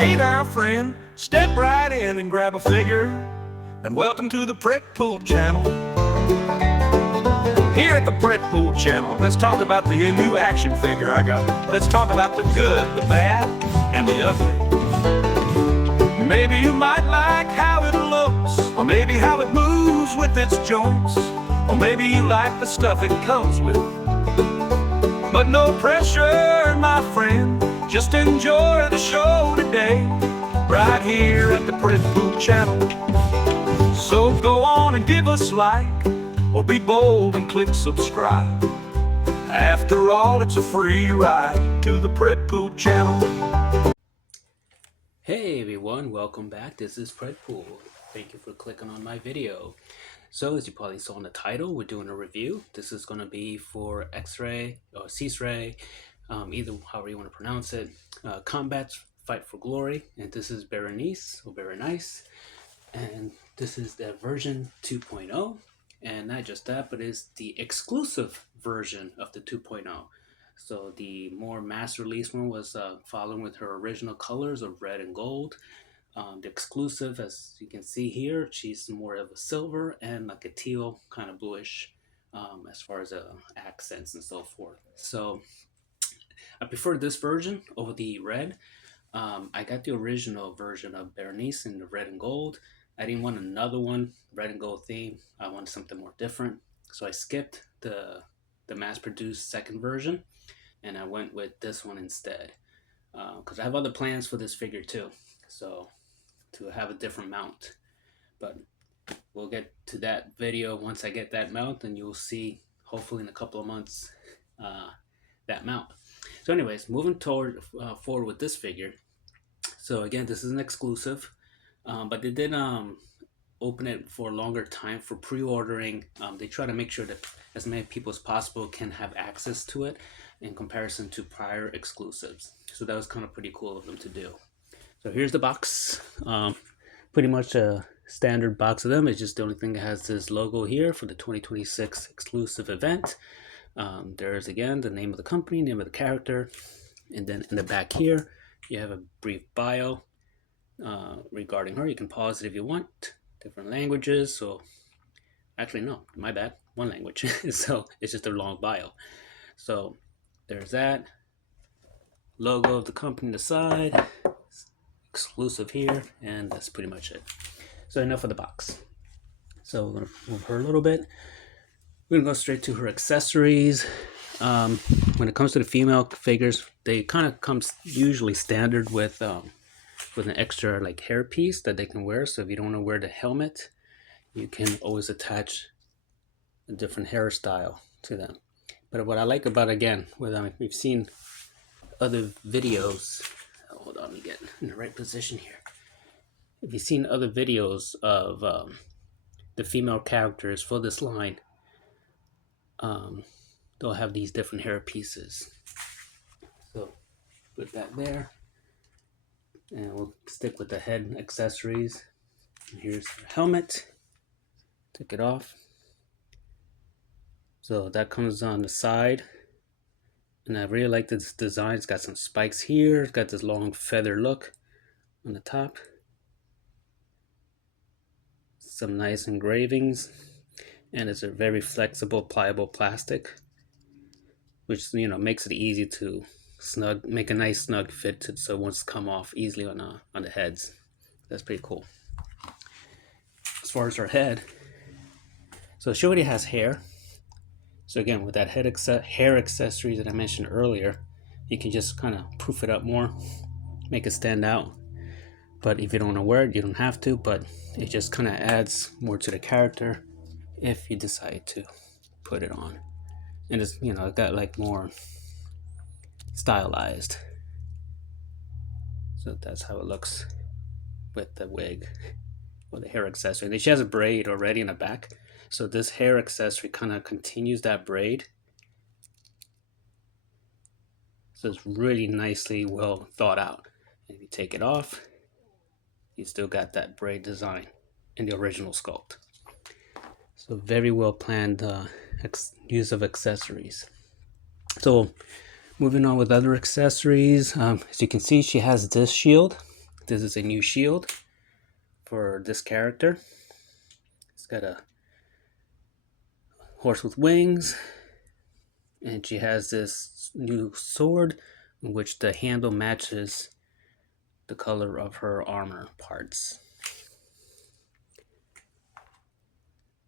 Hey now friend, step right in and grab a figure, and welcome to the Prep Pool channel. Here at the Prep Pool channel, let's talk about the new action figure I got. Let's talk about the good, the bad, and the ugly. Maybe you might like how it looks, or maybe how it moves with its joints, or maybe you like the stuff it comes with. But no pressure, my friend, just enjoy the show today, right here at the Prep Pool channel. So go on and give us like, or be bold and click subscribe. After all, it's a free ride to the Prep Pool channel. Hey everyone, welcome back. This is Prep Pool. Thank you for clicking on my video. So as you probably saw in the title, we're doing a review. This is going to be for Xesray or Xesray, either however you want to pronounce it. Combat's Fight for Glory, and this is Berenice or Berenice, and this is the version 2.0. And not just that, but it's the exclusive version of the 2.0. So the more mass release one was following with her original colors of red and gold. The exclusive, as you can see here, she's more of a silver and like a teal kind of bluish as far as accents and so forth. So I prefer this version over the red. I got the original version of Berenice in the red and gold. I didn't want another one, red and gold theme. I wanted something more different. So I skipped the mass-produced second version, and I went with this one instead. Because I have other plans for this figure too. So to have a different mount. But we'll get to that video once I get that mount, and you'll see, hopefully in a couple of months, that mount. So anyways, moving forward with this figure. So again, this is an exclusive. But they did open it for a longer time for pre-ordering. They try to make sure that as many people as possible can have access to it in comparison to prior exclusives. So that was kind of pretty cool of them to do. So here's the box. Pretty much a standard box of them. It's just the only thing that has this logo here for the 2026 exclusive event. There's again the name of the company, name of the character, and then in the back here you have a brief bio regarding her. You can pause it if you want. Different languages. So actually no, my bad, one language. So it's just a long bio. So there's that logo of the company on the side, exclusive here, and that's pretty much it. So enough of the box. So we're gonna move her a little bit. We're gonna go straight to her accessories. When it comes to the female figures, they kind of come usually standard with an extra like hair piece that they can wear. So if you don't want to wear the helmet, you can always attach a different hairstyle to them. But what I like about, again, we've seen other videos. Hold on, let me get in the right position here. If you've seen other videos of the female characters for this line, they'll have these different hair pieces. So put that there. And we'll stick with the head accessories. Here's her helmet. Take it off. So that comes on the side. And I really like this design. It's got some spikes here. It's got this long feather look on the top. Some nice engravings. And it's a very flexible, pliable plastic, which makes it easy to make a nice snug fit so it won't come off easily on the heads. That's pretty cool. As far as her head, so she already has hair. So again, with that hair accessories that I mentioned earlier, you can just kind of poof it up more, make it stand out. But if you don't want to wear it, you don't have to, but it just kind of adds more to the character if you decide to put it on. And it's, it got like more stylized. So that's how it looks with the wig or the hair accessory. And she has a braid already in the back, so this hair accessory kind of continues that braid. So it's really nicely well thought out. And if you take it off, you still got that braid design in the original sculpt. So very well planned use of accessories. So moving on with other accessories, as you can see, she has this shield. this is a new shield for this character. It's got a horse with wings, and she has this new sword in which the handle matches the color of her armor parts.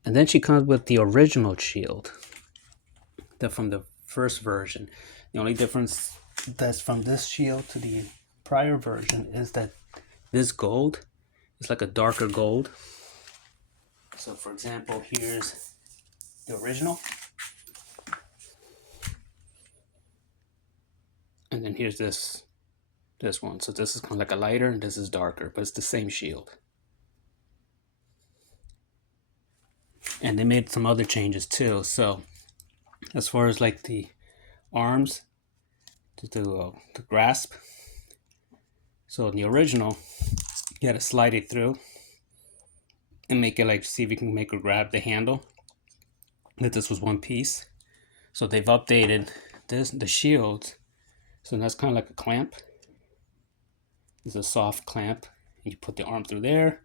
And then she comes with the original shield from the first version. The only difference that's from this shield to the prior version is that this gold is like a darker gold. So for example, here's the original, and then here's this one. So this is kind of like a lighter and this is darker, but it's the same shield. And they made some other changes too. So as far as like the arms to grasp, so in the original you had to slide it through and make it like, see if you can make her grab the handle, that this was one piece. So they've updated the shields, so that's kind of like a clamp. It's a soft clamp, and you put the arm through there,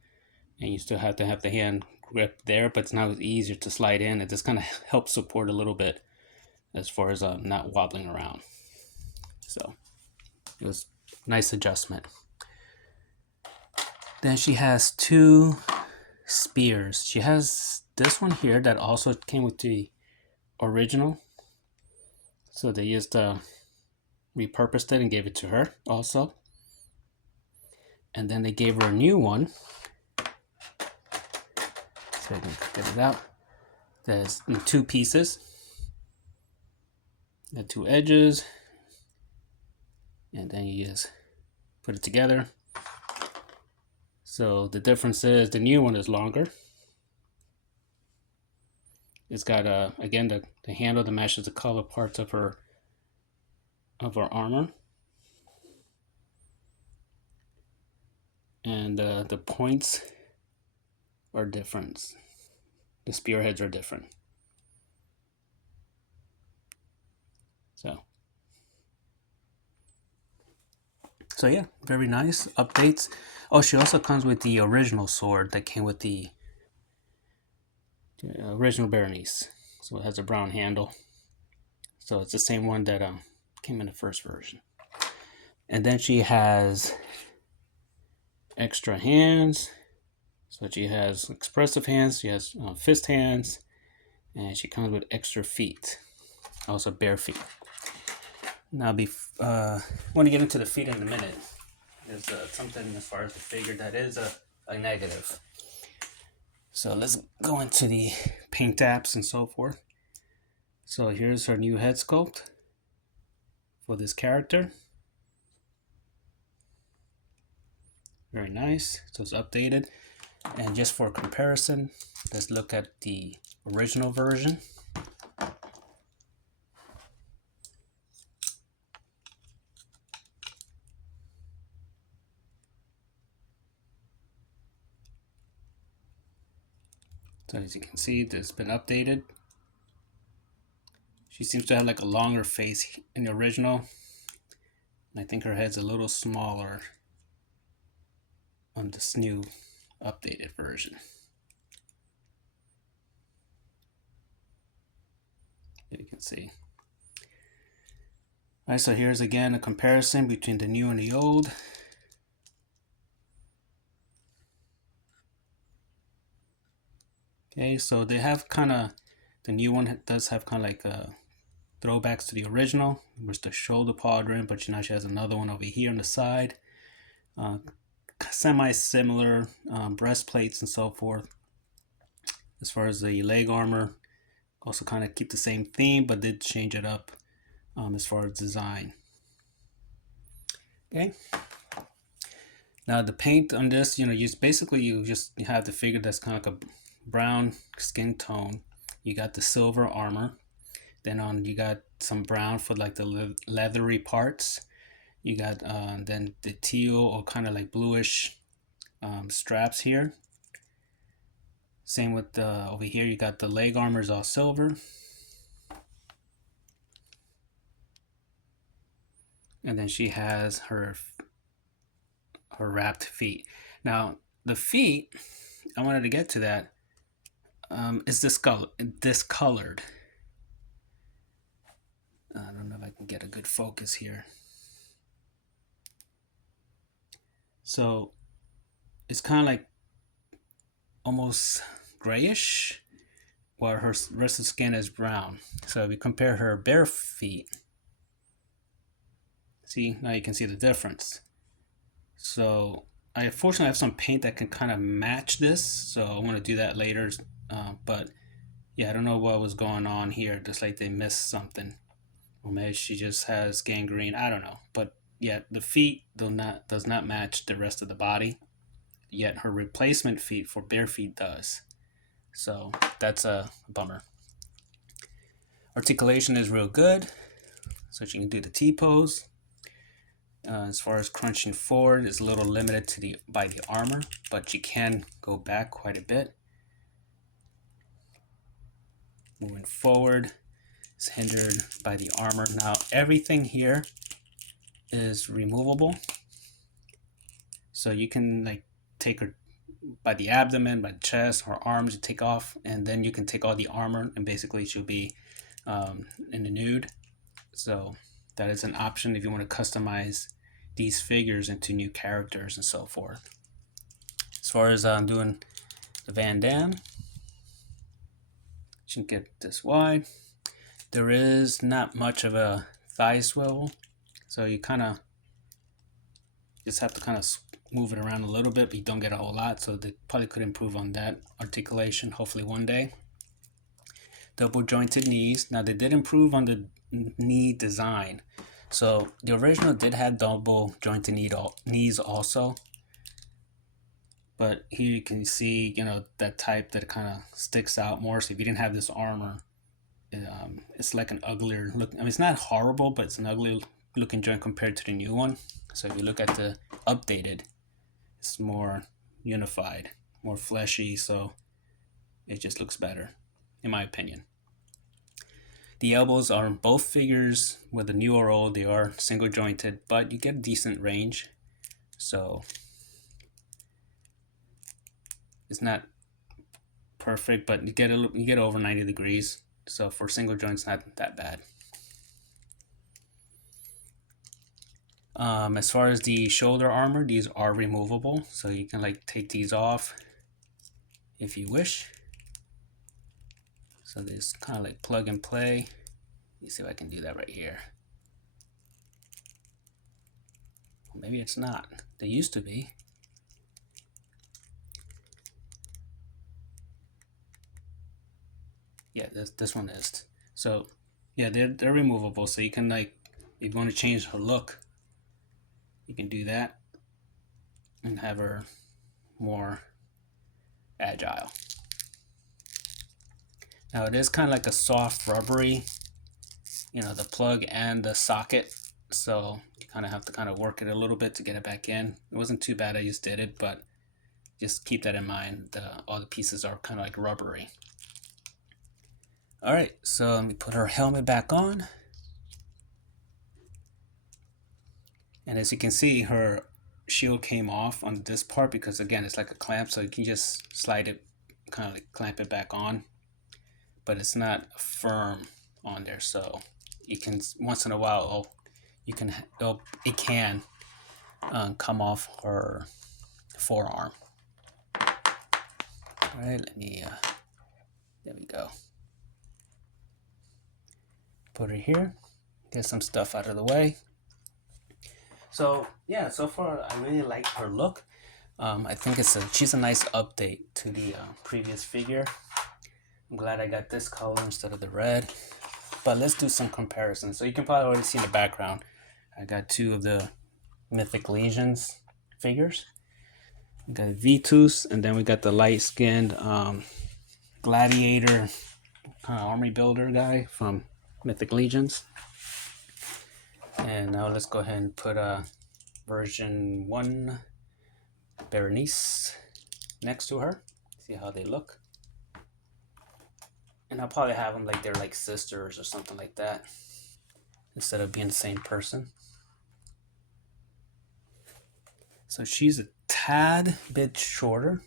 and you still have to have the hand grip there, but it's now easier to slide in. It just kind of helps support a little bit as far as not wobbling around. So it was a nice adjustment. Then she has two spears. She has this one here that also came with the original, so they just repurposed it and gave it to her also. And then they gave her a new one, so I can get it out. There's two pieces, the two edges, and then you just put it together. So the difference is the new one is longer. It's got again the handle that matches the color parts of her armor, and the points are different. The spearheads are different. So yeah, very nice updates. Oh, she also comes with the original sword that came with the original Berenice. So it has a brown handle. So it's the same one that came in the first version. And then she has extra hands. So she has expressive hands, she has fist hands, and she comes with extra feet, also bare feet. Now, I want to get into the feet in a minute. There's something as far as the figure that is a negative. So let's go into the paint apps and so forth. So here's her new head sculpt for this character. Very nice. So it's updated. And just for comparison, let's look at the original version. So as you can see, this has been updated. She seems to have like a longer face in the original. And I think her head's a little smaller on this new updated version. You can see. All right, so here's again a comparison between the new and the old. Okay, so they have kind of, the new one does have kind of like throwbacks to the original, with the shoulder pauldron, but now she has another one over here on the side. Semi-similar breastplates and so forth. As far as the leg armor, also kind of keep the same theme, but did change it up as far as design. Okay. Now the paint on this, you just have the figure that's kind of like a brown skin tone. You got the silver armor, then you got some brown for like the leathery parts. You got then the teal or kind of like bluish straps here. Same with over here, you got the leg armor is all silver. And then she has her her wrapped feet. Now the feet, I wanted to get to that, is discolored. I don't know if I can get a good focus here. So it's kind of like almost grayish, while her rest of the skin is brown. So if we compare her bare feet, see, now you can see the difference. So I unfortunately have some paint that can kind of match this, so I want to do that later. But yeah, I don't know what was going on here, just like they missed something. Or maybe she just has gangrene, I don't know. But yeah, the feet does not match the rest of the body, yet her replacement feet for bare feet does. So that's a bummer. Articulation is real good, so she can do the T-pose. As far as crunching forward, is a little limited by the armor, but she can go back quite a bit. Moving forward is hindered by the armor. Now everything here is removable, so you can like take her by the abdomen, by the chest, her arms, you take off, and then you can take all the armor, and basically she'll be in the nude. So that is an option if you want to customize these figures into new characters and so forth. As far as doing the Van Damme, you can get this wide. There is not much of a thigh swivel, so you kind of just have to kind of move it around a little bit, but you don't get a whole lot, so they probably could improve on that articulation hopefully one day. Double jointed knees. Now they did improve on the knee design. So the original did have double jointed knees also, but here you can see, you know, that type that kind of sticks out more. So if you didn't have this armor, it's like an uglier look. I mean, it's not horrible, but it's an ugly looking joint compared to the new one. So if you look at the updated, it's more unified, more fleshy, so it just looks better, in my opinion. The elbows are in both figures, whether new or old, they are single jointed, but you get a decent range. So it's not perfect, but you get over 90 degrees. So for single joints, not that bad. As far as the shoulder armor, these are removable, so you can like take these off if you wish. So this kind of like plug and play. Let me see if I can do that right here. Maybe it's not. They used to be. Yeah, this one is. So yeah, they're removable. So you can like, if you want to change her look, you can do that and have her more agile. Now it is kind of like a soft rubbery, you know, the plug and the socket, so you kind of have to kind of work it a little bit to get it back in. It wasn't too bad, I just did it, but just keep that in mind. All the pieces are kind of like rubbery. All right, so let me put her helmet back on. And as you can see, her shield came off on this part because again, it's like a clamp, so you can just slide it, kind of like clamp it back on. But it's not firm on there, so you can once in a while it can come off her forearm. All right, let me there we go. Put her here, get some stuff out of the way. So yeah, so far I really like her look. I think she's a nice update to the previous figure. I'm glad I got this color instead of the red. But let's do some comparisons. So you can probably already see in the background, I got two of the Mythic Legions figures. We got Vitus, and then we got the light-skinned gladiator kind of army builder guy from Mythic Legions. And now let's go ahead and put version 1 Berenice next to her. See how they look. And I'll probably have them like they're like sisters or something like that, instead of being the same person. So she's a tad bit shorter.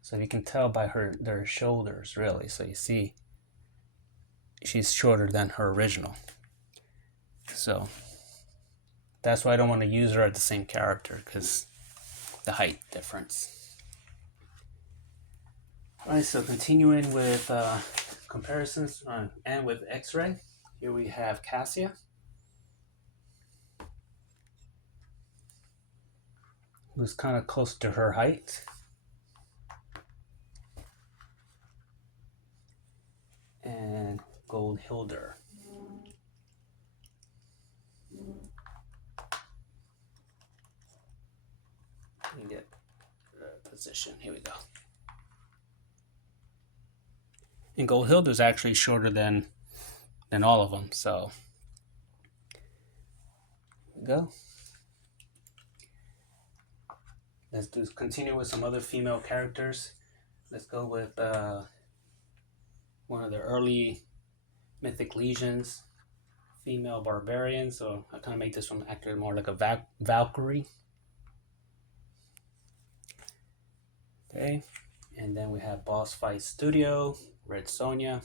So you can tell by their shoulders, really. So you see she's shorter than her original. So that's why I don't want to use her as the same character, because the height difference. Alright, so continuing with comparisons and with Xesray, here we have Cassia, who's kind of close to her height. And Gold Hilder. Let me get position. Here we go. And Gold Hilder is actually shorter than all of them. So here we go. Let's continue with some other female characters. Let's go with one of the early mythic legions, female barbarian. So I kind of make this one actually more like a Valkyrie. Okay, and then we have Boss Fight Studio, Red Sonja.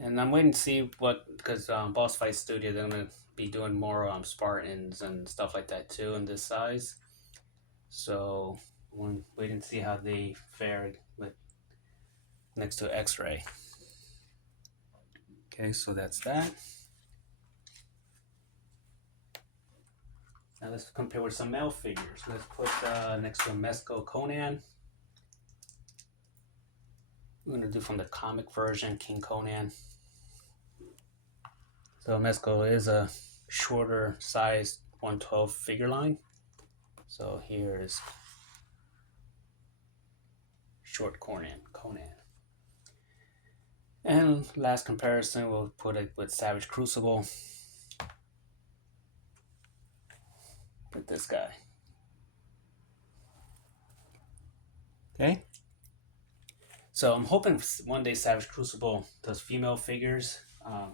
And I'm waiting to see because Boss Fight Studio, they're going to be doing more Spartans and stuff like that too in this size. So we're waiting to see how they fared with next to Xesray. Okay, so that's that. Now let's compare with some male figures. Let's put next to Mesco Conan. We're going to do from the comic version, King Conan. So Mesco is a shorter size 112 figure line. So here is short Conan. And last comparison, we'll put it with Savage Crucible. With this guy. Okay. So I'm hoping one day Savage Crucible does female figures. I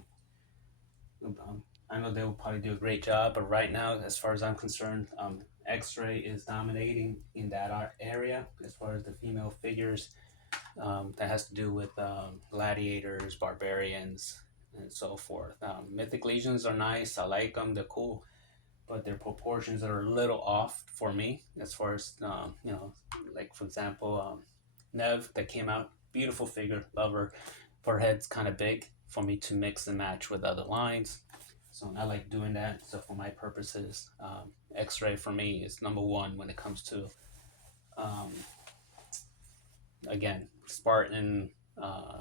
know they will probably do a great job, but right now, as far as I'm concerned, Xesray is dominating in that area as far as the female figures. That has to do with gladiators, barbarians, and so forth. Mythic legions are nice. I like them. They're cool. But their proportions are a little off for me as far as, you know, like for example, Nev that came out, beautiful figure, love her. Forehead's kind of big for me to mix and match with other lines. So I like doing that. So for my purposes, Xesray for me is number one when it comes to, again, Spartan,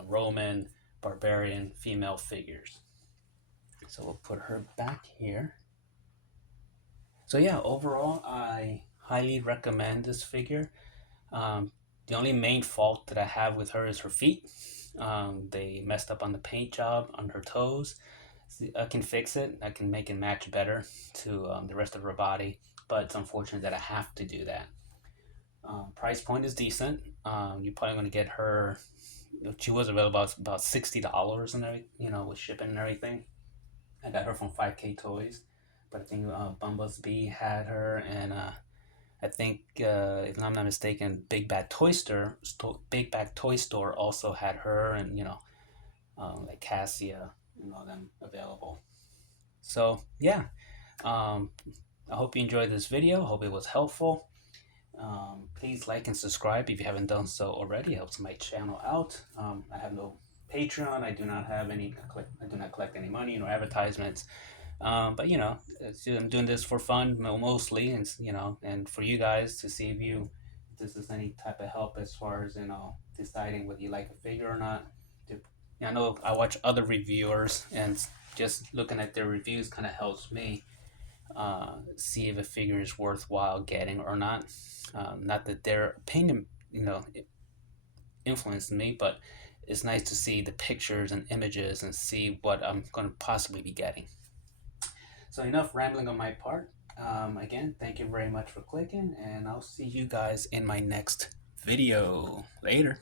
Roman, barbarian, female figures. So we'll put her back here. So yeah, overall, I highly recommend this figure. The only main fault that I have with her is her feet. They messed up on the paint job on her toes. I can fix it. I can make it match better to the rest of her body, but it's unfortunate that I have to do that. Price point is decent. You're probably going to get her. She was available about $60 and everything, you know, with shipping and everything. I got her from 5K Toys. But I think Bumblebee had her, and I think if I'm not mistaken, Big Bad Toy Store also had her, and you know, like Cassia and all them available. So yeah, I hope you enjoyed this video. Hope it was helpful. Please like and subscribe if you haven't done so already. It helps my channel out. I have no Patreon. I do not collect any money, no advertisements. But you know, I'm doing this for fun mostly, and you know, and for you guys to see if this is any type of help as far as, you know, deciding whether you like a figure or not. I know I watch other reviewers, and just looking at their reviews kind of helps me see if a figure is worthwhile getting or not. Not that their opinion, you know, influenced me, but it's nice to see the pictures and images and see what I'm going to possibly be getting. So enough rambling on my part. Again, thank you very much for clicking, and I'll see you guys in my next video. Later.